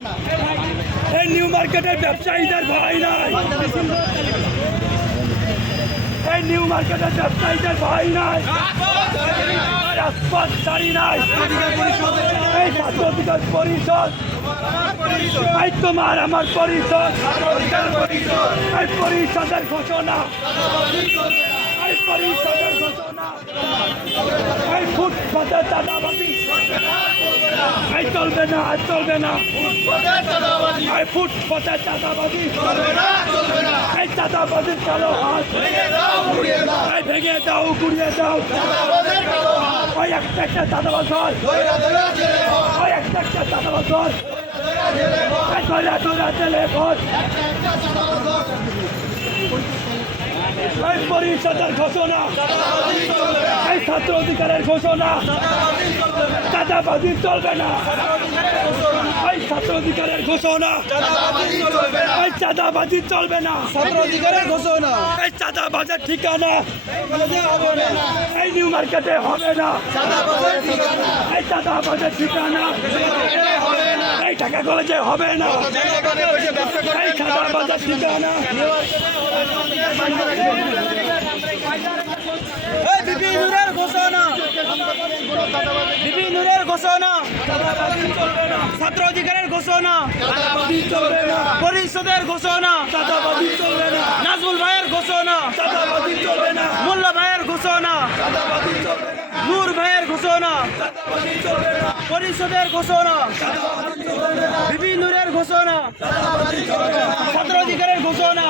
এই নিউ মার্কেটের ব্যবসায়ীদের ভয় নাই। এই নিউ মার্কেটের ব্যবসায়ীদের ভয় নাই। রাজপথ ছাড়ি নাই। এই ছাত্র অধিকার পরিষদ। এই তোমার, আমার পরিষদ। এই পরিষদের ঘোষণা এই পরিষদের ঘোষণা এই ফুটপাতের দাদাবাদি এই চলবে না, আর চলবে না। এই ফুটপাতের দাদাবাদি এই দাদাবাদির কালো হাত। ভেঙে দাও, গুড়িয়ে দাও। ওই একটা একটা দাদাবাদ ধর ওই একটা একটা ধর এই ধরে ধরে তেলে ভর এই পরিষদের ঘোষণা। এই ছাত্র অধিকারের ঘোষণা। দাদাবাদি চলবে না। এই ছাত্র অধিকারের ঘোষণা। এই চাঁদাবাজি চলবে না। ছাত্র অধিকারের ঘোষণা। এই চাঁদাবাজের ঠিকানা। এই নিউ মার্কেটে হবে না। এই চাঁদাবাজের ঠিকানা। এই টাকা কলেজে হবে না। এই চাঁদাবাজের ঠিকানা এই বিপি নুরের ঘোষণা ঘোষণা। ছাত্র অধিকারের ঘোষণা। চলবে পরিষদের ঘোষণা। নাজমুল ভাইয়ের ঘোষণা। চলবে না মোল্লা ভাইয়ের ঘোষণা। চলবে না নূর ভাইয়ের ঘোষণা। পরিষদের ঘোষণা। বিপি নুরের ঘোষণা। ছাত্র অধিকারের ঘোষণা।